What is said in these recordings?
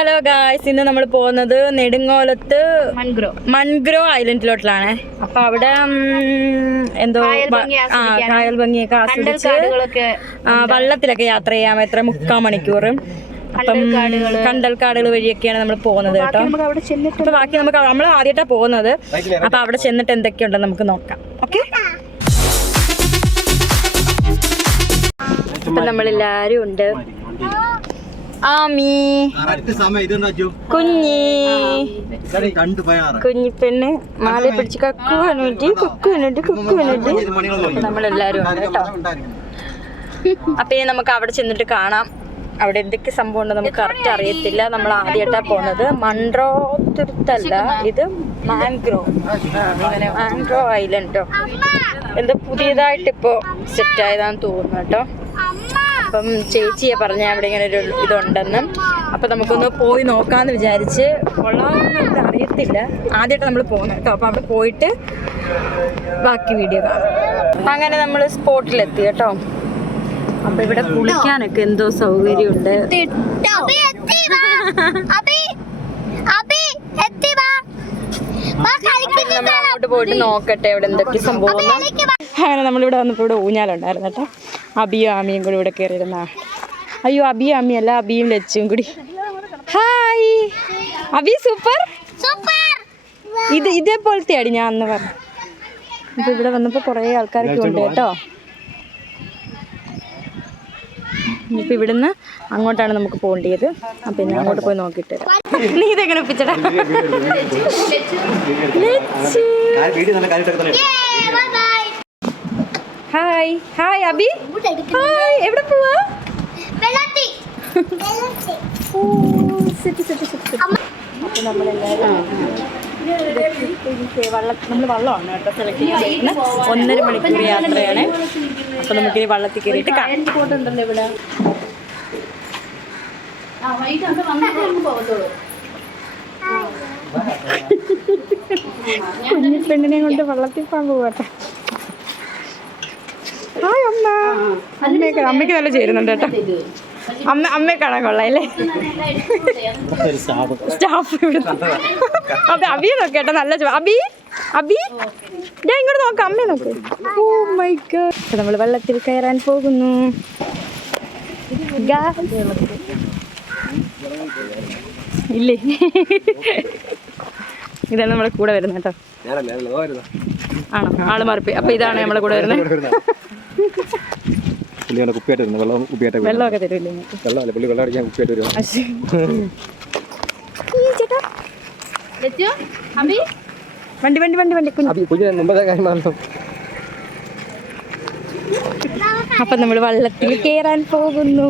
Hello guys ഇന്ന് നമ്മൾ പോകുന്നത് നെടുങ്ങോലത്ത് മൺഗ്രോ. മൺഗ്രോ ഐലൻഡിലോട്ടിലാണ്. അപ്പൊ അവിടെ എന്തോ കായൽ ആ കായൽ ഭംഗിയൊക്കെ കണ്ടൽ ആസ്വദിച്ച് കാടുകളൊക്കെ വള്ളത്തിലൊക്കെ യാത്ര ചെയ്യാം. എത്ര മുക്കാൽ മണിക്കൂർ. അപ്പം. കണ്ടൽക്കാടുകൾ വഴിയൊക്കെയാണ് നമ്മൾ പോകുന്നത് കേട്ടോ. നമുക്ക് അവിടെ ചെന്നിട്ട് അപ്പൊ ബാക്കി നമുക്ക് നമ്മൾ ആദ്യമായിട്ടാണ് പോകുന്നത്. അപ്പൊ അവിടെ ചെന്നിട്ട് എന്തൊക്കെയുണ്ടെന്ന് നമുക്ക് നോക്കാം. ഓക്കെ? അപ്പൊ നമ്മളെല്ലാരും ഉണ്ട്. ആമി? കുഞ്ഞി. കുഞ്ഞിപ്പെണ്ണ് മാല പിടിച്ച് കക്കു വേണ്ടി കുക്കു വേണ്ടി കുക്കു വേണ്ടി. നമ്മളെല്ലാരും ഉണ്ട് കേട്ടോ. അപ്പൊ ഇനി നമുക്ക് അവിടെ ചെന്നിട്ട് കാണാം. അവിടെ എന്തൊക്കെ സംഭവം ഉണ്ട് നമുക്ക് കറക്റ്റ് അറിയത്തില്ല. നമ്മൾ ആദ്യമായിട്ടാ പോണത്. മൺട്രോ തുരുത്തല്ല. ഇത് മാൻഗ്രോ. മാൻഗ്രോ ഐലൻഡോ. എന്താ പുതിയതായിട്ട് ഇപ്പോ സെറ്റ് ആയതാന്ന് തോന്നുന്നു കേട്ടോ. അപ്പം ചേച്ചിയെ പറഞ്ഞ അവിടെ ഇങ്ങനെ ഒരു ഇതുണ്ടെന്ന്. അപ്പൊ നമുക്കൊന്ന് പോയി നോക്കാന്ന് വിചാരിച്ച് കൊള്ളാമെന്ന് അറിയത്തില്ല. ആദ്യമായിട്ട് നമ്മൾ പോകുന്നത് കേട്ടോ. അപ്പൊ അവിടെ പോയിട്ട് ബാക്കി വീഡിയോ കാണാം. അങ്ങനെ നമ്മൾ സ്പോട്ടിലെത്തി കേട്ടോ. അപ്പൊ ഇവിടെ കുളിക്കാനൊക്കെ എന്തോ സൗകര്യമുണ്ട്. അങ്ങോട്ട് പോയിട്ട് നോക്കട്ടെ ഇവിടെ എന്തൊക്കെ സംഭവം അങ്ങനെ നമ്മളിവിടെ വന്നപ്പോൾ ഇവിടെ ഊഞ്ഞാലുണ്ടായിരുന്നു കേട്ടോ. അബിയും ആമിയും കൂടി ഇവിടെ കയറിയിരുന്ന. അയ്യോ അബിയും ആമിയും അല്ല അബിയും ലച്ചും കൂടി. ഹായ് അബി സൂപ്പർ ഇത് ഇതേപോലത്തെ അടി ഞാൻ അന്ന് പറഞ്ഞു. അപ്പൊ ഇവിടെ വന്നപ്പോൾ കുറേ ആൾക്കാരൊക്കെ ഉണ്ട് കേട്ടോ. ഇപ്പൊ ഇവിടുന്ന് അങ്ങോട്ടാണ് നമുക്ക് പോകേണ്ടത് അപ്പൊ ഇനി അങ്ങോട്ട് പോയി നോക്കിയിട്ട് വരാം. നീ ഇതെങ്ങനെ ഒപ്പിച്ചടാ ലച്ചു. കാൽ വീട്ടിൽ നല്ല കാര്യമായിട്ടൊക്കെ തന്നെ ഹായ് ഹായ് അബി ഹായ് എവിടെ പോവാ? ഓ, സിറ്റ്, സിറ്റ്, സിറ്റ്, സിറ്റ്. അപ്പൊ നമ്മളെല്ലാവരും വള്ളം നമ്മൾ വള്ളമാണ് കേട്ടോ സെലക്ട് ചെയ്യാൻ പറ്റുന്ന ഒന്നര മണിക്കൂർ യാത്രയാണ്. അപ്പൊ നമുക്കിനി വള്ളത്തിൽ കയറിയിട്ട് കാണാം. ഉണ്ടല്ലോ ഇവിടെ. ആ വൈകിട്ട് അവിടെ വന്നിട്ട് നമുക്ക് പോകത്തുള്ളൂ. കുഞ്ഞി പെണ്ണിനെ കൊണ്ട് വള്ളത്തിൽ പോകാൻ പോകട്ടെ ഹായ് അമ്മ. അമ്മയൊക്കെ അമ്മയ്ക്ക് നല്ല ചേരുന്നുണ്ട് കേട്ടോ. അമ്മ അമ്മയെ കാണാൻ കൊള്ളാല്ലേ ശാപം. സ്റ്റാഫ് ഇവിടെ. അപ്പൊ അബിയെ നോക്കേട്ടോ നല്ല അബി? അബി? ഞാൻ ഇങ്ങോട്ട് നോക്കാം അമ്മയെ നോക്ക്. Oh my god. നമ്മൾ വെള്ളത്തിൽ കയറാൻ പോകുന്നു. ഇല്ലേ? ഇതാണ് നമ്മളെ കൂടെ വരുന്നത് കേട്ടോ. ആണോ? ആൾ മാറിപ്പോയി. അപ്പൊ ഇതാണ് നമ്മളെ കൂടെ വരുന്നത്. ഇവിടെ വരുന്നോ? പുള്ളി അവിടെ കുപ്പിയായിട്ട് വരുന്നു വെള്ളം കുപ്പിയായിട്ട് വെള്ളം വെള്ളമൊക്കെ തരുമല്ലേ നിങ്ങൾക്ക്? വെള്ളമല്ല പുള്ളി വെള്ളം അടിക്കാൻ കുപ്പിയായിട്ട് വരും ഈ ചേട്ടാ. ലച്ചു അമ്പി വണ്ടി വണ്ടി വണ്ടി വണ്ടി കുഞ്ഞു. മുമ്പത്തെ കാര്യം പറഞ്ഞു? അപ്പൊ നമ്മൾ വള്ളത്തിൽ കേറാൻ പോകുന്നു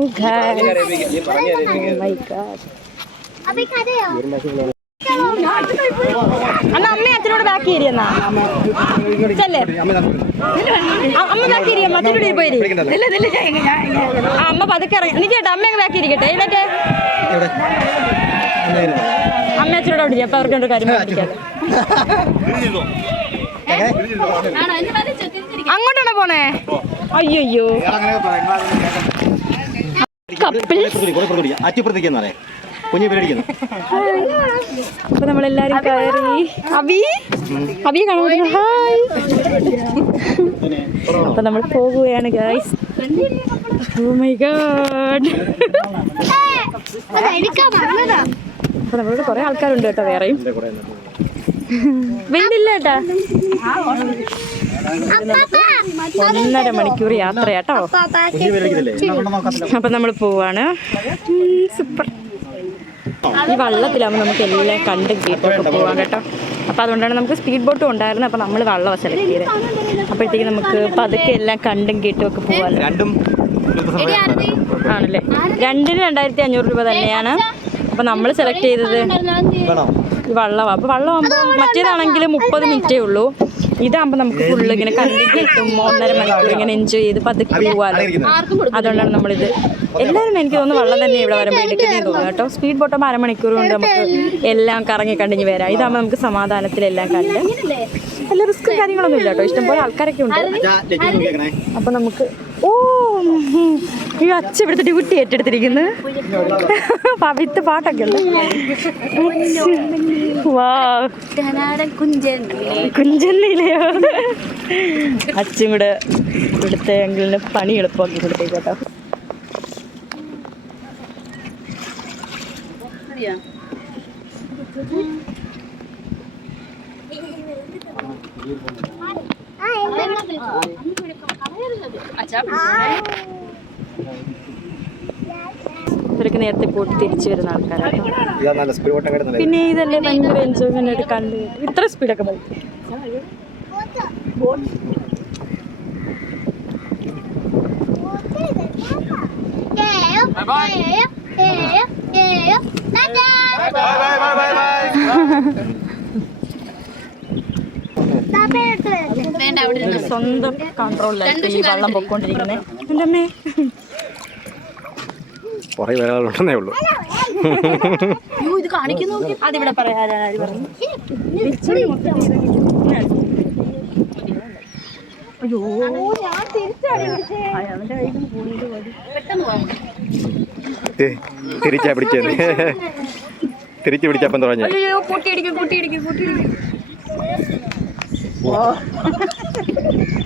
അന്ന് അമ്മ അച്ഛനോട് ബാക്കി ഇരിയെന്നാ ചെല്ലേ? അമ്മ ബാക്കി ഇരിക്കാം അച്ഛനോട് പോയി ആ, അമ്മ പതുക്കെ ഇറങ്ങി. നീ ചേട്ടാ അമ്മ ബാക്കി ഇരിക്കട്ടെ. എന്നിട്ട് അമ്മ അച്ഛനോട് അവിടെ അപ്പൊ അവർക്ക് കാര്യം അയ്യോ അങ്ങോട്ടാണോ പോണേ? അയ്യോ അറ്റിപ്പുറത്തേക്കെന്നാണേ കുഞ്ഞു പേടിക്കുന്നു. അപ്പൊ നമ്മളെല്ലാരും കയറി. അബി? അബിയെ കാണാൻ ഹായ് അപ്പൊ നമ്മൾ പോകുകയാണ് ഗായ്സ് ഓ മൈ ഗോഡ് അപ്പൊ നമ്മളിവിടെ കുറെ ആൾക്കാരുണ്ട് കേട്ടോ വേറെയും. വേണ്ടില്ല കേട്ടാ ഒന്നര മണിക്കൂർ യാത്രയാട്ടോ കേട്ടോ. അപ്പൊ നമ്മൾ പോവാണ്. സൂപ്പർ ഈ വള്ളത്തിലാകുമ്പോൾ നമുക്ക് എല്ലാം കണ്ട് കേട്ടൊക്കെ പോകാം കേട്ടോ. അപ്പോൾ അതുകൊണ്ടാണ് നമുക്ക് സ്പീഡ് ബോട്ടും ഉണ്ടായിരുന്നത് അപ്പോൾ നമ്മൾ വള്ളമാണ് സെലക്ട് ചെയ്തത് അപ്പോഴത്തേക്ക് നമുക്ക് പതുക്കെ എല്ലാം കണ്ടും കേട്ടും ഒക്കെ പോകാമല്ലോ രണ്ടും ആണല്ലേ? രണ്ടിന് രണ്ടായിരത്തി അഞ്ഞൂറ് രൂപ തന്നെയാണ്. അപ്പോൾ നമ്മൾ സെലക്ട് ചെയ്തത് വള്ളമാണ് അപ്പോൾ വള്ളമാകുമ്പോൾ മറ്റേതാണെങ്കിൽ മുപ്പത് മിനിറ്റേ ഉള്ളൂ. ഇതാകുമ്പോൾ നമുക്ക് ഫുള്ള് ഇങ്ങനെ കണ്ടിട്ട് കിട്ടും. ഒന്നര മണിക്കൂർ ഇങ്ങനെ എൻജോയ് ചെയ്ത് പതുക്കെ പോകാമല്ലോ അതുകൊണ്ടാണ് നമ്മളിത് എല്ലാവരും എനിക്ക് തോന്നുന്നു വള്ളം തന്നെ ഇവിടെ വരുമ്പോൾ വേണ്ടി തോന്നുന്നു കേട്ടോ. സ്പീഡ് ബോട്ടം അരമണിക്കൂർ കൊണ്ട് നമുക്ക് എല്ലാം കറങ്ങി കണ്ടിഞ്ഞ് വരാം. ഇതാകുമ്പോൾ നമുക്ക് സമാധാനത്തിലെല്ലാം കണ്ട് വലിയ റിസ്ക്കും കാര്യങ്ങളൊന്നും ഇല്ല കേട്ടോ. ഇഷ്ടംപോലെ ആൾക്കാരൊക്കെ ഉണ്ട്. അപ്പൊ നമുക്ക് ഓ ഈ അച്ഛ ഇവിടുത്തെ ഡ്യൂട്ടി ഏറ്റെടുത്തിരിക്കുന്നു. പവിത്ത് പാട്ടൊക്കെ ഉണ്ട്. വാ. അച്ഛൻ കൂടെ ഇവിടുത്തെ എങ്കിലും പണി എളുപ്പമാക്കി കൊടുത്തേക്ക് കേട്ടോ ഇവരൊക്കെ നേരത്തെ പോയിട്ട് തിരിച്ചു വരുന്ന ആൾക്കാരാണ്. പിന്നെ ഇതല്ലേ ഭയങ്കര എൻജോയ്മെന്റ് ആയിട്ട് കണ്ടു ഇത്ര സ്പീഡൊക്കെ പോയി വേണ്ട അവിടെ സ്വന്തം കൺട്രോളിലായിട്ട് ഈ വെള്ളം പൊക്കോണ്ടിരിക്കുന്നത് എന്റെ അമ്മേ കുറേ വേളകളുണ്ടെന്നേ ഉള്ളൂ. അയ്യോ ഇത് കാണിക്കുന്നു അതിവിടെ പറയാൻ ആര് പറഞ്ഞു? അയ്യോ. അയാളുടെ കയ്യിൽ കൂടുതൽ മതി പെട്ടെന്ന് പോകാം തി- തിരിച്ചാ പിടിച്ചത് തിരിച്ചു പിടിച്ചപ്പം തുടങ്ങി അയ്യോ കൂട്ടിയിടിക്കും കൂട്ടിയിടിക്കും കൂട്ടിയിടിക്കും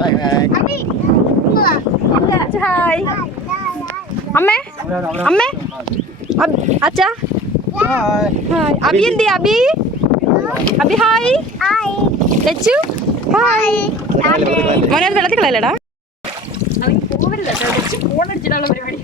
thank you hi അമ്മേ അമ്മേ അബ്- അച്ഛാ അബി എന്തി അബി അബി ഹായ് ലച്ചു ഹായ് മോനെ വെള്ളത്തിൽ കളയല്ലടാ ഫോണടിച്ചിട്ടുള്ള പരിപാടി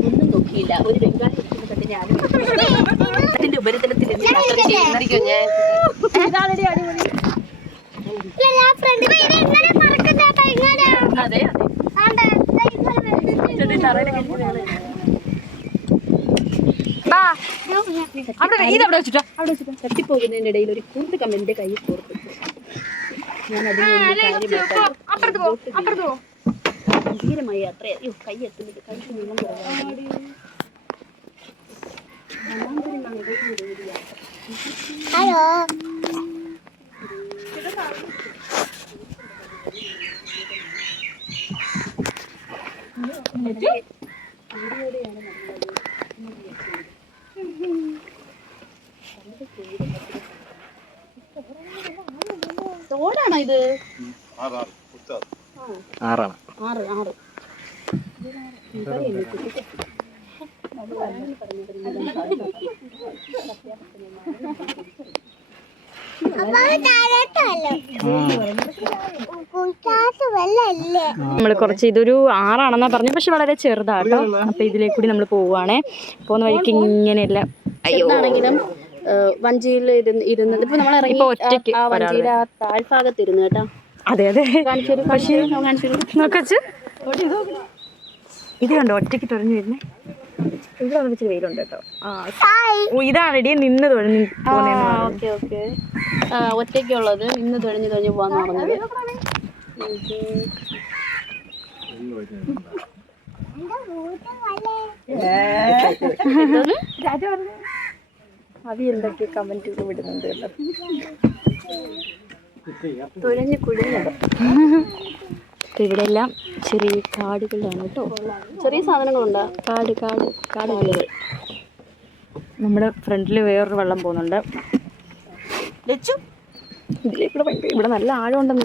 ഒന്നും നോക്കിയില്ല ഒരു ബംഗാളി ഇരിക്കുന്നത് കണ്ട് ഞാൻ അതിന്റെ ഉപരിതലത്തിൽ ഇരുന്ന് യാത്ര ചെയ്യുന്നതായിരിക്കും അതെ വെ- ഇതവിടെ വെച്ചിട്ടോ. അവിടെ വെച്ചിട്ട്. തട്ടിപ്പോകുന്നതിന്റെ ഇടയിൽ ഒരു കുറുത്ത് കമ്മലിന്റെ കയ്യിൽ കോർത്തു ഞാൻ അതിന് വേണ്ടി കാര്യമായിട്ട് അപ്പുറത്ത് പോ അപ്പുറത്ത് പോ. ഗംഭീരമായി അത്ര. അയ്യോ കൈ എത്തുന്നില്ല. കൈ നീളം കുറവാണ്. തോടാണോ ഇത്? ആറാണ്. ആറ് ആറ്. നമ്മൾ കുറച്ച് ഇതൊരു ആറാണെന്നാ പറഞ്ഞു. പക്ഷെ വളരെ ചെറുതാട്ടോ. അപ്പൊ ഇതിലേക്ക് കൂടി നമ്മൾ പോവാണേ പോകുന്ന വഴിക്ക് ഇങ്ങനെയല്ല. അയ്യോ. ആണെങ്കിലും വഞ്ചിയിൽ ഇരുന്ന് ഇരുന്നത്. ഇപ്പൊ നമ്മൾ ഇറങ്ങി ഇപ്പൊ ഒറ്റയ്ക്ക് ആ വഞ്ചിയുടെ ആ താഴ്ഭാഗത്ത് ഇരുന്ന് കേട്ടോ. അതെ അതെ. പക്ഷേ നോക്കച്ചു നോക്കച്ച് ഇത് കണ്ടോ? ഒറ്റയ്ക്ക് തുറഞ്ഞു വരുന്നേ. ഇവിടെ വന്ന് ഇച്ചിരി വെയിലുണ്ട് കേട്ടോ. ഓ ഇതാണ് ഇടിയെ നിന്ന് തുഴഞ്ഞു. Okay okay. ഒറ്റയ്ക്കുള്ളത് നിന്ന് തൊഴിഞ്ഞ് തൊഴിഞ്ഞ് പോവാന്ന് പറഞ്ഞത്. അവി എന്തൊക്കെ കമന്റുകൾ വിടുന്നുണ്ട് കേട്ടോ തുഴഞ്ഞ് കുഴിഞ്ഞത് അപ്പൊ ഇവിടെ എല്ലാം ചെറിയ കാടുകളാണ് കേട്ടോ. ചെറിയ സാധനങ്ങളുണ്ട്? കാട് കാട് കാടുകൾ നമ്മുടെ ഫ്രണ്ടിൽ വേറൊരു വെള്ളം പോകുന്നുണ്ട്. ഇവിടെ നല്ല ആഴമുണ്ടെന്ന്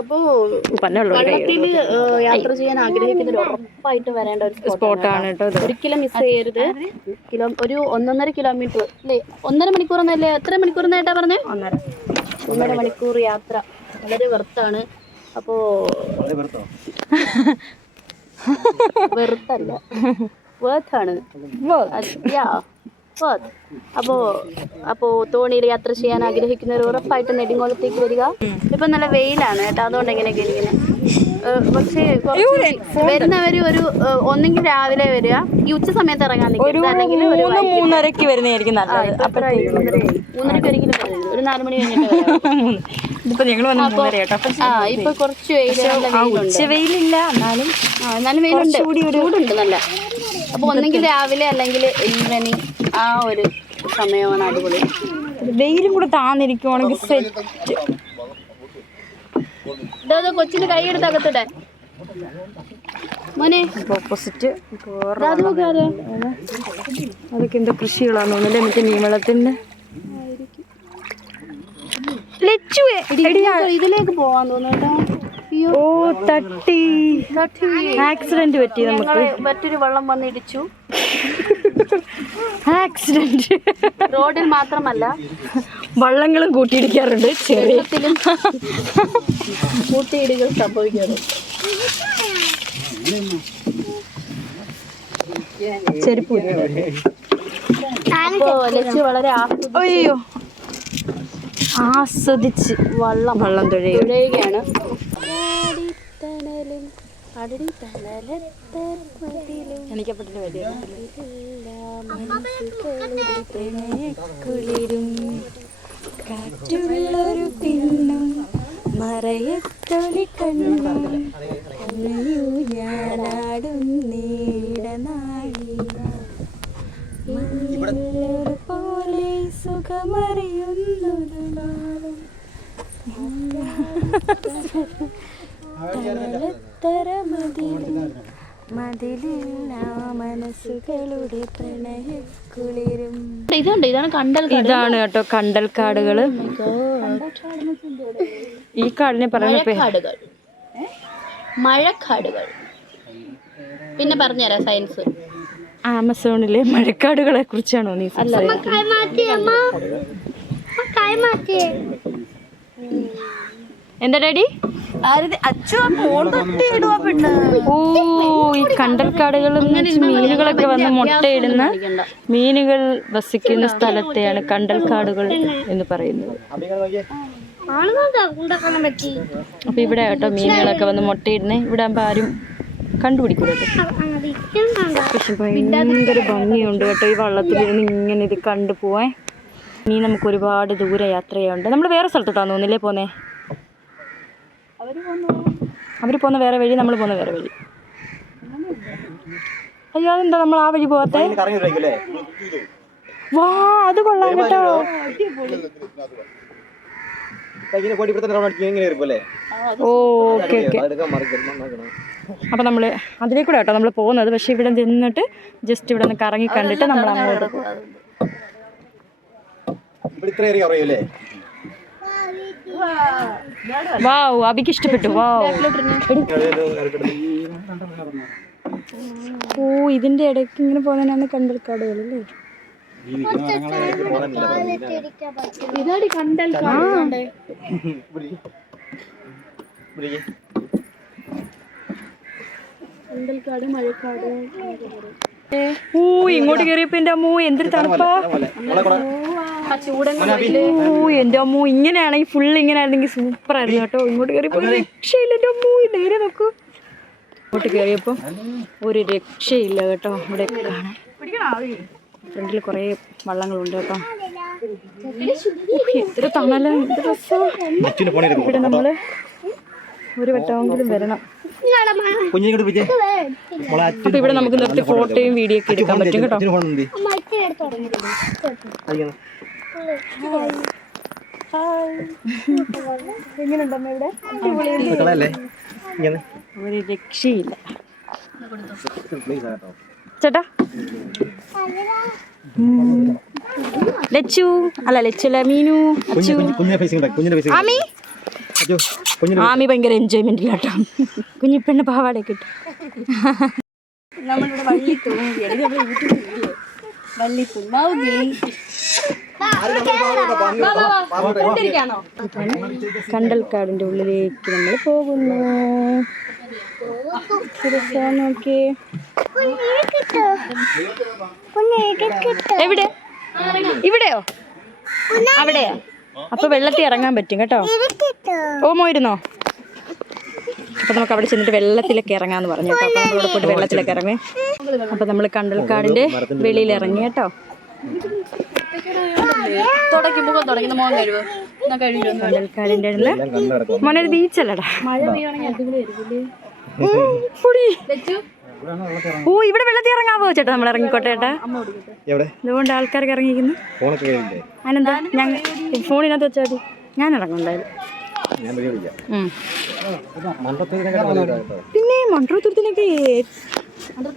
അപ്പോ യാത്ര ചെയ്യാൻ ഉറപ്പായിട്ട് വരേണ്ട ഒരു സ്പോട്ടാണ് കേട്ടോ. ഒരിക്കലും മിസ് ചെയ്യരുത്. കിലോ ഒരു ഒന്നൊന്നര കിലോമീറ്റർ അല്ലേ ഒന്നര മണിക്കൂർ എന്നല്ലേ എത്ര മണിക്കൂർ എന്നായിട്ടാ പറഞ്ഞേ? ഒന്നര. ഒന്നര മണിക്കൂർ യാത്ര. വളരെ വെർത്താണ് അപ്പോ വെറുത്തല്ല. വേർത്താണ് അപ്പോ അപ്പോ തോണിയിൽ യാത്ര ചെയ്യാൻ ആഗ്രഹിക്കുന്നവർ ഉറപ്പായിട്ട് നെടുങ്കോളത്തേക്ക് വരിക. ഇപ്പൊ നല്ല വെയിലാണ് കേട്ടോ. അതുകൊണ്ട് എങ്ങനെയൊക്കെ ഇരിക്കുന്നത് പക്ഷേ വരുന്നവര് ഒരു ഒന്നെങ്കിൽ രാവിലെ വരിക. ഈ ഉച്ച സമയത്ത് ഇറങ്ങാൻ ഒരു മൂന്ന് മൂന്നരക്ക് വരുന്നതായിരിക്കും നല്ലത്. മൂന്നരക്ക് ഒരിക്കലും. ഒരു നാല് മണി കഴിഞ്ഞിട്ട് കുറച്ച് വെയിലുണ്ട്. വെയിലില്ല എന്നാലും വെയിലുണ്ട്. ചൂടുണ്ട് നല്ല. അപ്പൊ ഒന്നെങ്കിൽ രാവിലെ അല്ലെങ്കിൽ ഈവനിങ് ആ ഒരു സമയമാണ് അടിപൊളി. വെയിലും കൂടെ താന്നിരിക്കുവാണെങ്കിൽ സെറ്റ് ഇതാ കൊച്ചിന് കൈ എടുത്ത് അകത്തിടെ. മോനെ. ഓപ്പോസിറ്റ് അതൊക്കെ എന്തോ കൃഷികളാന്ന് തോന്നുന്നല്ലേ മറ്റേ നീമളത്തിന്റെ ഇതിലേക്ക് പോവാൻ തോന്നുന്നു ഓ തട്ടി. ആക്സിഡന്റ് പറ്റി നമുക്ക്. മറ്റൊരു വെള്ളം വന്ന് ഇടിച്ചു. ആക്സിഡന്റ് റോഡിൽ മാത്രമല്ല. വള്ളങ്ങളും കൂട്ടിയിടിക്കാറുണ്ട്. ചെറിയ കൂട്ടിയിടികൾ സംഭവിക്കാറുണ്ട്. ചെരുപ്പ് വളരെ ആസ്വദിച്ച് അയ്യോ. ആസ്വദിച്ച് വള്ളം വള്ളം തുഴയും തുഴയുകയാണ്. എനിക്കപ്പെട്ടിട്ട് കുളിരും. കാറ്റുള്ളൊരു പിന്നും മറയത്തൊളി കണ്ണും. അന്നയു ഞാനാടും നീടനാഴി പോലെ സുഖമറിയുന്നൊരു നാളും. തണലത്തര ഇതുണ്ട് ഇതാണ് കണ്ടൽ ഇതാണ് കേട്ടോ കണ്ടൽക്കാടുകൾ ഈ കാടിനെ പറയുന്ന പേ- മഴക്കാടുകൾ. മഴക്കാടുകൾ. പിന്നെ പറഞ്ഞുതരാം സയൻസ്. ആമസോണിലെ മഴക്കാടുകളെ കുറിച്ചാണോ നീ സംസാരിക്കുന്നത്? എന്താ ഡാഡി? ഓ ഈ കണ്ടൽക്കാടുകളും മീനുകളൊക്കെ വന്ന് മുട്ടയിടുന്ന മീനുകൾ വസിക്കുന്ന സ്ഥലത്തെയാണ് കണ്ടൽക്കാടുകൾ എന്ന് പറയുന്നത്. അപ്പൊ ഇവിടെ കേട്ടോ മീനുകളൊക്കെ വന്ന് മുട്ടയിടുന്നേ. ഇവിടെ ആകുമ്പോ ആരും കണ്ടുപിടിക്കുന്നത് പക്ഷെ ഭയങ്കര ഭംഗിയുണ്ട് കേട്ടോ ഈ വള്ളത്തിലിരുന്ന് ഇങ്ങനെ ഇത് കണ്ടു പോവാൻ ഇനി നമുക്ക് ഒരുപാട് ദൂര യാത്ര ചെയ്യാനുണ്ട് നമ്മൾ വേറെ സ്ഥലത്തോട്ടാന്ന് തോന്നില്ലേ പോന്നേ? അവർ പോകുന്ന വേറെ വഴി നമ്മൾ പോകുന്ന വേറെ വഴി. അയ്യോ അതെന്താ നമ്മൾ ആ വഴി പോകത്തെ വാ അത് കൊള്ളാം കേട്ടോ. അപ്പൊ നമ്മൾ ഇവിടുത്തെ കൂടെ കേട്ടോ നമ്മൾ പോകുന്നത്. പക്ഷെ ഇവിടെ നിന്നിട്ട് ജസ്റ്റ് ഇവിടെ നിന്ന് കറങ്ങി കണ്ടിട്ട് നമ്മൾ അങ്ങോട്ട് പോകും ഇവിടെ ഇത്ര ഏരിയ അറിയൂലേ വാവ് അബിക്ക് ഇഷ്ടപ്പെട്ടു. വാവ്. ഓ ഇതിന്റെ ഇടയ്ക്ക് ഇങ്ങനെ പോകാനാണ് കണ്ടൽക്കാടുകൾ അല്ലേ? ഇതാടി കണ്ടൽ. കണ്ടൽക്കാട് മഴക്കാട്. ഓ ഇങ്ങോട്ട് കയറിയപ്പോ എന്റെ അമ്മൂ എന്തൊരു തണുപ്പാ. ഓ എന്റെ അമ്മൂ ഇങ്ങനെയാണെങ്കിൽ ഫുൾ ഇങ്ങനെ ആയിരുന്നെങ്കിൽ സൂപ്പർ ആയിരുന്നു കേട്ടോ ഇങ്ങോട്ട് കയറിയപ്പോ രക്ഷയില്ല എന്റെ അമ്മൂ നേരെ നോക്കൂ. ഇങ്ങോട്ട് കയറിയപ്പോ ഒരു രക്ഷയില്ല കേട്ടോ ഇവിടെ കാണാൻ. ഫ്രണ്ടിൽ കുറേ വള്ളങ്ങളുണ്ട് കേട്ടോ. എത്ര തണല ഇവിടെ നമ്മൾ ഒരു വട്ടമെങ്കിലും വരണം. അപ്പൊ ഇവിടെ നമുക്ക് നിർത്തി ഫോട്ടോയും വീഡിയോ ഒക്കെ എടുക്കാൻ പറ്റും കേട്ടോ. എങ്ങനെയുണ്ടമ്മ ഇവിടെ ഒരു രക്ഷയില്ല. ചേട്ടാ. ലച്ചു. അല്ല ലച്ചു അല്ല മീനു. അച്ചു. ആമി. ആമി ഭയങ്കര എൻജോയ്മെന്റ് കേട്ടോ കുഞ്ഞിപ്പെണ്ണ് പാവാടയൊക്കെ ഇട്ടു നമ്മളിവിടെ വള്ളി വള്ളി തുമ്മാവ് കിളി കണ്ടൽക്കാടിന്റെ ഉള്ളിലേക്ക് നമ്മൾ പോകുന്നു. ഇത് ഫോൺ നോക്കി. എവിടെ? ഇവിടെയോ? അവിടെയോ? അപ്പൊ വെള്ളത്തിൽ ഇറങ്ങാൻ പറ്റും കേട്ടോ. ഓ ഇരുന്നോ? അപ്പൊ നമുക്ക് അവിടെ ചെന്നിട്ട് വെള്ളത്തിലൊക്കെ ഇറങ്ങാന്ന് പറഞ്ഞു കേട്ടോ. അപ്പൊ നമ്മളോട് പോയിട്ട് വെള്ളത്തിലൊക്കെ ഇറങ്ങി. അപ്പൊ നമ്മൾ കണ്ടൽക്കാടിന്റെ വെളിയിൽ ഇറങ്ങി കേട്ടോ. തുടക്കി മുഖം തുടങ്ങി മോൻ കഴിവ് അടുത്ത്. മോനൊരു ബീച്ചല്ലടാ. മഴ പെയ്യുവാണെങ്കിൽ. ഓ ഇവിടെ വെള്ളത്തിൽ ഇറങ്ങാവോ ചേട്ടാ നമ്മൾ ഇറങ്ങിക്കോട്ടെ ചേട്ടാ? എവിടെ? അതുകൊണ്ട് ആൾക്കാർക്ക് ഇറങ്ങിയിരിക്കുന്നു. അതിനെന്താ? ഞങ്ങൾ ഫോണിനകത്ത് വെച്ചാൽ മതി. ഞാൻ ഇറങ്ങുന്നുണ്ടായാലും പിന്നെ മൺട്രോത്തുരത്തിനൊക്കെ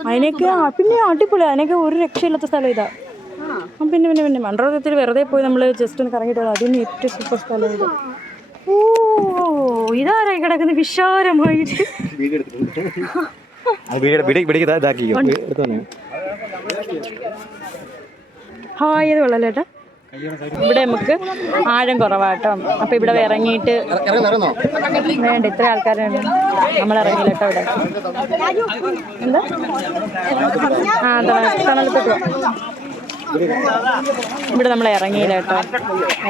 അതിനൊക്കെ പിന്നെ അടിപൊളി. അതിനൊക്കെ ഒരു രക്ഷയില്ലാത്ത സ്ഥലം ഇതാ. ആ, പിന്നെ പിന്നെ പിന്നെ. മൺട്രോത്തുരത്തിൽ വെറുതെ പോയി നമ്മൾ ജസ്റ്റ് ഒന്ന് കറങ്ങിയിട്ട് അതിന് ഏറ്റവും സൂപ്പർ സ്ഥലം ഇത്. ഓ ഇതാരായി കിടക്കുന്ന വിശാലമായിട്ട് ഇതാ- ഇവിടെ നമുക്ക് ആഴം കുറവാട്ടോ. അപ്പൊ ഇവിടെ ഇറങ്ങിയിട്ട് വേണ്ട ഇത്ര ആൾക്കാരുണ്ട് നമ്മൾ ഇറങ്ങിയില്ലട്ടോ ഇവിടെ. എന്താ? ആ തണ- തണലത്തോട്ട്. ഇവിടെ നമ്മൾ ഇറങ്ങിയില്ല കേട്ടോ.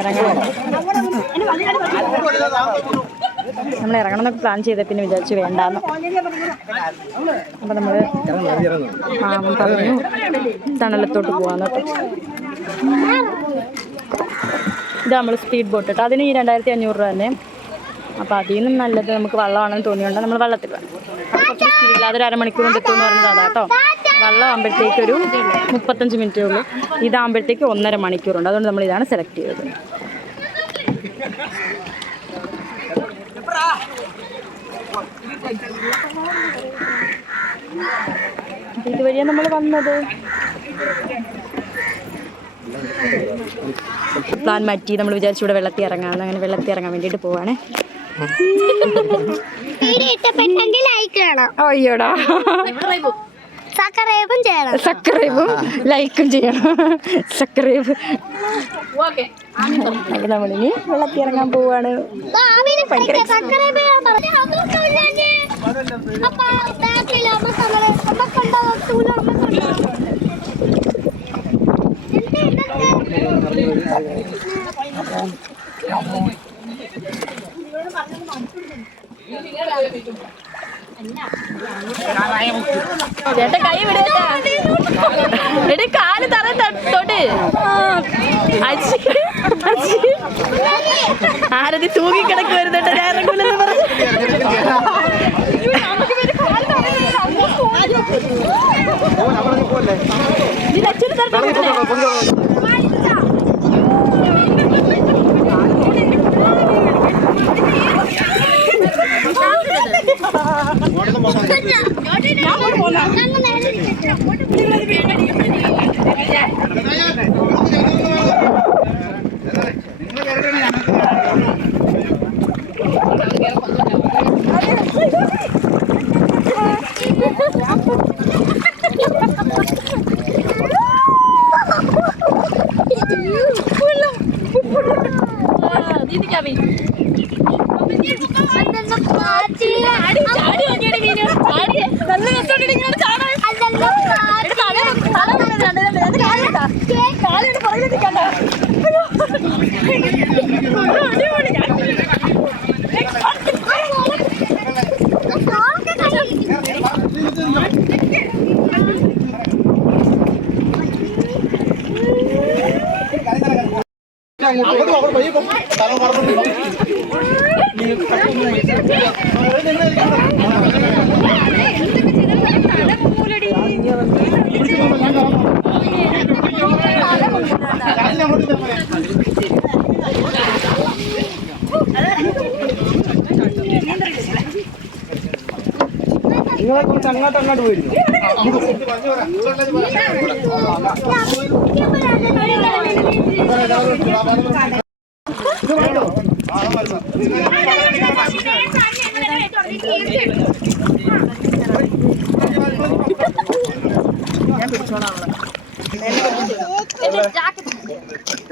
ഇറങ്ങണം നമ്മൾ ഇറങ്ങണം എന്നൊക്കെ പ്ലാൻ ചെയ്ത പിന്നെ വിചാരിച്ചു വേണ്ടാന്ന്. അപ്പൊ നമ്മൾ ആ പറഞ്ഞു തണലത്തോട്ട് പോവാന്ന് ഇത് നമ്മൾ സ്പീഡ് ബോട്ട് കേട്ടോ അതിന് ഈ രണ്ടായിരത്തി അഞ്ഞൂറ് രൂപ തന്നെ. അപ്പോൾ അതിൽ നിന്നും നല്ലത് നമുക്ക് വള്ളമാണെന്ന് തോന്നിയുണ്ട് നമ്മൾ വള്ളത്തിൽ അത് കുറച്ച് അരമണിക്കൂർ കൊണ്ട് എത്തുമെന്ന് പറഞ്ഞത് അതാ കേട്ടോ. വള്ളം ആകുമ്പോഴത്തേക്ക് ഒരു മുപ്പത്തഞ്ച് മിനിറ്റേ ഉള്ളൂ. ഇതാകുമ്പോഴത്തേക്ക് ഒന്നര മണിക്കൂറുണ്ട്. അതുകൊണ്ട് നമ്മൾ ഇതാണ് സെലക്ട് ചെയ്തത്. ഇതുവഴിയാണ് നമ്മൾ വന്നത്. പ്ലാൻ മാറ്റി. നമ്മൾ വിചാരിച്ചു ഇവിടെ വെള്ളത്തിൽ ഇറങ്ങാമെന്ന് അങ്ങനെ വെള്ളത്തിൽ ഇറങ്ങാൻ വേണ്ടിട്ട് പോവാണ്. വീഡിയോ ഇഷ്ടപ്പെട്ടെങ്കിൽ ലൈക്ക് ചെയ്യണം അയ്യോടാ. സബ്സ്ക്രൈബും ചെയ്യണം. സബ്സ്ക്രൈബും ലൈക്കും ചെയ്യണം. Subscribe okay. നമ്മളിനി വെള്ളത്തിൽ ഇറങ്ങാൻ പോവാണ് സബ്സ്ക്രൈബ് ചെയ്യാൻ പറഞ്ഞു. ചേട്ടാ കൈ എടി കാൽ തറ തൊട്ട് ആരതി തൂങ്ങിക്കിടക്ക് വരുന്നുണ്ട് ഇറങ്ങൂലെന്ന് പറഞ്ഞു നീ അച്ഛന് തരട്ടെ போலாம் നിങ്ങളെ കുറച്ച് അങ്ങോട്ട് അങ്ങോട്ട് പോയിരുന്നു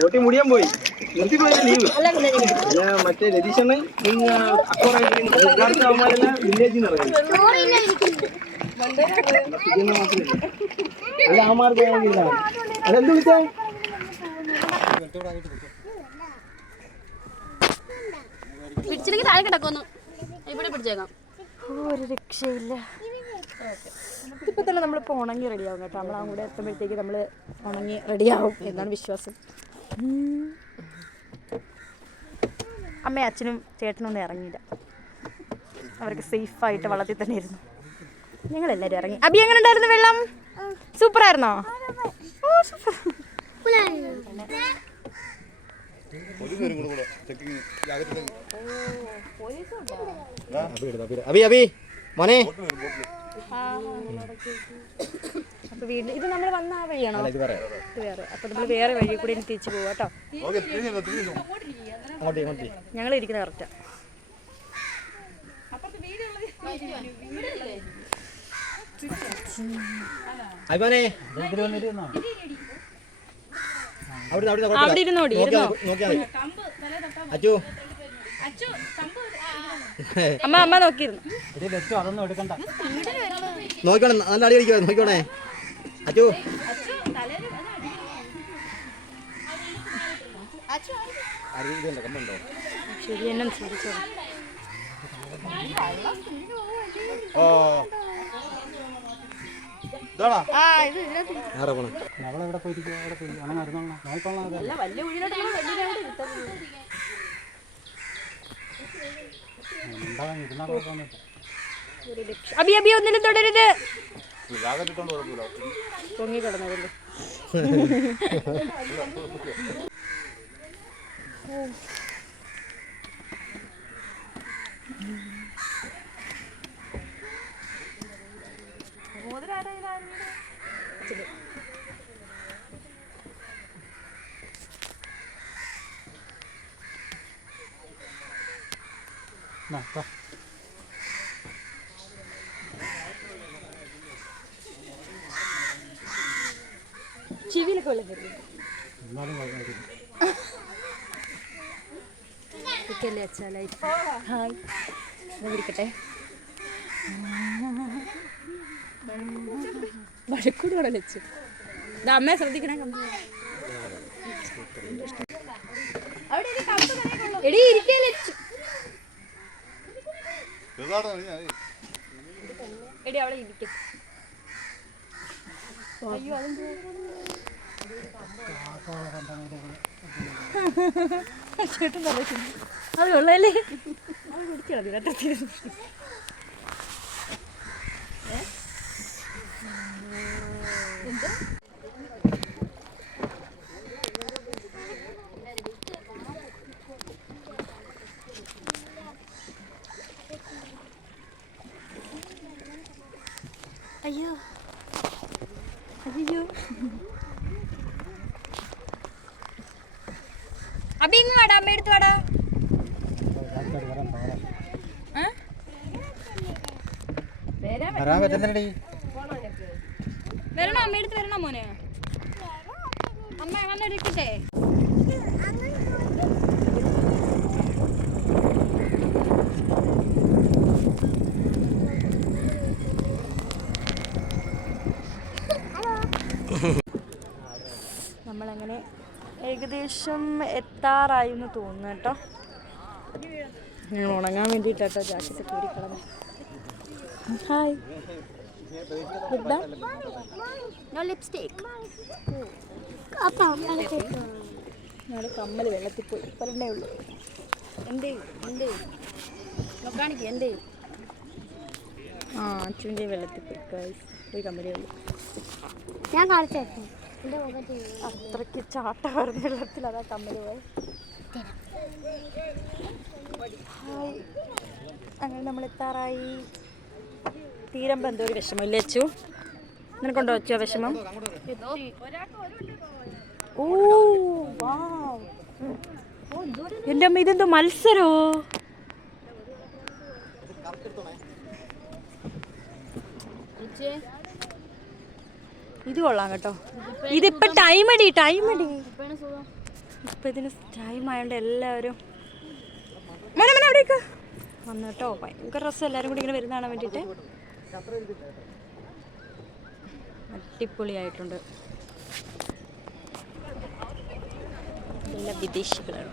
ഊട്ടി മുടിയാൻ പോയി നിർത്തി പോയ ലീവ് പിന്നെ മറ്റേ രതീശണ്ണൻ നിങ്ങൾ അക്കോറായിട്ട് അവന്മാരെല്ലാം വില്ലേജിൽ നിന്ന് ഇറങ്ങി ഇതൊന്നും മാത്രമേ അവന്മാർക്ക് അതെന്ത് വിളിച്ചേ? പിടിച്ചില്ലെങ്കിൽ താഴെ കിടക്കുന്നു ഇവിടെ പിടിച്ചേക്കാം. ഒരു രക്ഷയില്ല. ഇപ്പൊ തന്നെ നമ്മളിപ്പോൾ ഉണങ്ങി റെഡിയാവും കേട്ടോ. നമ്മൾ അങ്ങോട്ട് എത്തുമ്പോഴത്തേക്ക് നമ്മൾ ഉണങ്ങി റെഡിയാവും എന്നാണ് വിശ്വാസം. അമ്മയും അച്ഛനും ചേട്ടനും ഒന്നും ഇറങ്ങിയില്ല. അവർക്ക് സേഫായിട്ട് വളർത്തി തന്നെ ഇരുന്നു. ഞങ്ങളെല്ലാവരും ഇറങ്ങി. അബി എങ്ങനെ ഉണ്ടായിരുന്നു വെള്ളം? സൂപ്പർ ആയിരുന്നോ ഓ സൂപ്പർ. അബി അബി മോനെ. വീട്ടിൽ ഇത് നമ്മൾ വന്ന ആ വഴിയാണോ? ഇത് വേറെ. അപ്പൊ നമ്മൾ വേറെ വഴി കൂടി എനിക്ക് തിരിച്ചു പോവാ കേട്ടോ. അങ്ങോട്ടേ ഇങ്ങോട്ടേ ഞങ്ങൾ ഇരിക്കുന്ന കറക്റ്റാ അഭിമാനെ അവിടെ അവിടെ അവിടെ ഇരുന്നോടി അച്ചു. അമ്മ അമ്മ നോക്കിയിരുന്നു. നോക്കിക്കോണേ നല്ല അടി അടിക്കോ നോക്കണേ അച്ചു. അരി ഇതുണ്ടോ കമ്പുണ്ടോ ശരി എന്നെ ചോദിച്ചോ ഓ ആരാ പോണേ അബി അബി ഒന്നിലും തുടരുത്. പൊങ്ങി കിടന്നതല്ലേ ചെവിയിലൊക്കെ വെള്ളം കയറി ഇരിക്കല്ലേ അച്ഛാ ലൈഫ് ഹായ് ഞാൻ വിളിക്കട്ടെ വഴക്കൂടി കൂടെ വെച്ചു ഇത് അമ്മയെ ശ്രദ്ധിക്കണേ എടി ഇരിക്കല്ലേ എടി അവിടെ ഇരിക്കും. അയ്യോ അതെന്ത്? ചേട്ടൻ പറയുന്നു അത് കൊള്ളല്ലേ അത് കുടിച്ചാൽ മതി വട്ടത്തിൽ അയ്യോ അയ്യോ അബി ഇങ്ങ് വാടാ അമ്മ എടുത്ത് വാടാ? വരാൻ പറ്റുന്നില്ലടി. വരണോ അമ്മ എടുത്ത് വരണോ മോനെ. അമ്മ വന്നെടുക്കട്ടെ നമ്മളങ്ങനെ ഏകദേശം എത്താറായി എന്ന് തോന്നുന്നു കേട്ടോ. ഉണങ്ങാൻ വേണ്ടിട്ടോ ജാക്കറ്റ് ഒക്കെ ഊരിക്കളഞ്ഞു ഹായ് ലിപ്സ്റ്റിക് അപ്പം ഞങ്ങളുടെ കമ്മൽ വെള്ളത്തിൽ പോയി. പറഞ്ഞേ ഉള്ളൂ. എന്തേ? എന്തേ? നോക്കാണിക്ക് എന്തേ? ആ അച്ഛന്റെ വെള്ളത്തിൽ പോയി. ഒരു കമ്മലേ ഉള്ളൂ ഞാൻ കാണിച്ചു അത്രയ്ക്ക് ചാട്ട പറഞ്ഞ വെള്ളത്തിൽ അതാ കമ്മൽ പോയി. ഹായ്. അങ്ങനെ നമ്മൾ എത്താറായി. തീരം ബന്ധു ഒരു വിഷമം ഇല്ലേ അച്ചു? നിനക്കുണ്ടോ അച്ചു ആ വിഷമം? ഓ വാവ്. എന്റെ അമ്മ ഇതെന്തോ മത്സരോ? ഇത് കൊള്ളാം കേട്ടോ. ഇതിപ്പോ ടൈം അടി ടൈം അടി ഇപ്പൊ ഇതിന് ടൈം ആയതുകൊണ്ട് എല്ലാവരും മോനെ അവിടേക്ക്. വന്നു കേട്ടോ ഭയങ്കര രസം. എല്ലാവരും കൂടി ഇങ്ങനെ വരുന്ന കാണാൻ വേണ്ടിയിട്ട്. അടിപൊളിയായിട്ടുണ്ട്. എല്ലാ വിദേശികളാണ്.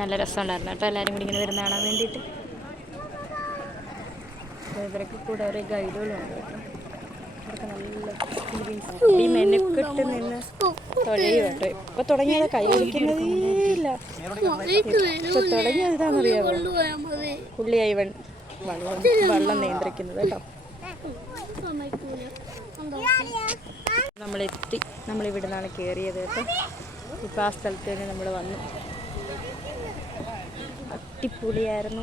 നല്ല രസമുണ്ടായിരുന്നു കേട്ടോ എല്ലാവരും കൂടി ഇങ്ങനെ വരുന്ന കാണാൻ വേണ്ടിയിട്ട്. ഇവരൊക്കെ കൂടെ ഓരോ ഗൈഡുകളുണ്ട് കേട്ടോ. ഇവർക്ക് നല്ല എക്സ്പീരിയൻസ് ഈ മെനക്കെട്ട് നിന്ന് തുഴയും കേട്ടോ. ഇപ്പൊ തുടങ്ങിയത് കൈ പിടിക്കുന്നതേ ഇല്ല. ഇപ്പൊ തുടങ്ങിയത് ഇതാണെന്നറിയാമോ പുള്ളിയായി വെള്ളം വെള്ളം നിയന്ത്രിക്കുന്നത് കേട്ടോ. നമ്മളെത്തി. നമ്മളിവിടെ നിന്നാണ് കയറിയത് കേട്ടോ. ഇപ്പം ആ സ്ഥലത്ത് തന്നെ നമ്മൾ വന്നു. അടിപൊളിയായിരുന്നു.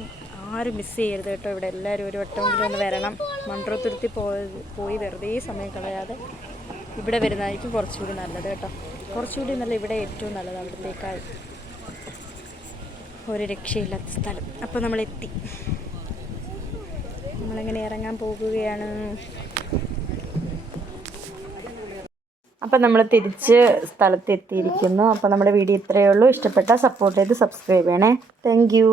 ആരും മിസ് ചെയ്യരുത് കേട്ടോ. ഇവിടെ എല്ലാവരും ഒരു വട്ടമെങ്കിലും ഒന്ന് വരണം. മൺട്രോത്തുരുത്തി പോയി വെറുതെ സമയം കളയാതെ ഇവിടെ വരുന്നതായിരിക്കും കുറച്ചുകൂടി നല്ലത് കേട്ടോ. കുറച്ചുകൂടി നല്ല ഇവിടെ ഏറ്റവും നല്ലത് അവിടത്തേക്കാൾ ഒരു രക്ഷയില്ലാത്ത സ്ഥലം. അപ്പോൾ നമ്മളെത്തി. നമ്മളെങ്ങനെ ഇറങ്ങാൻ പോകുകയാണ്? അപ്പം നമ്മൾ തിരിച്ച് സ്ഥലത്ത് എത്തിയിരിക്കുന്നു അപ്പോൾ നമ്മുടെ വീഡിയോ ഇത്രയേ ഉള്ളൂ. ഇഷ്ടപ്പെട്ടാൽ സപ്പോർട്ട് ചെയ്ത് സബ്സ്ക്രൈബ് ചെയ്യണേ. Thank you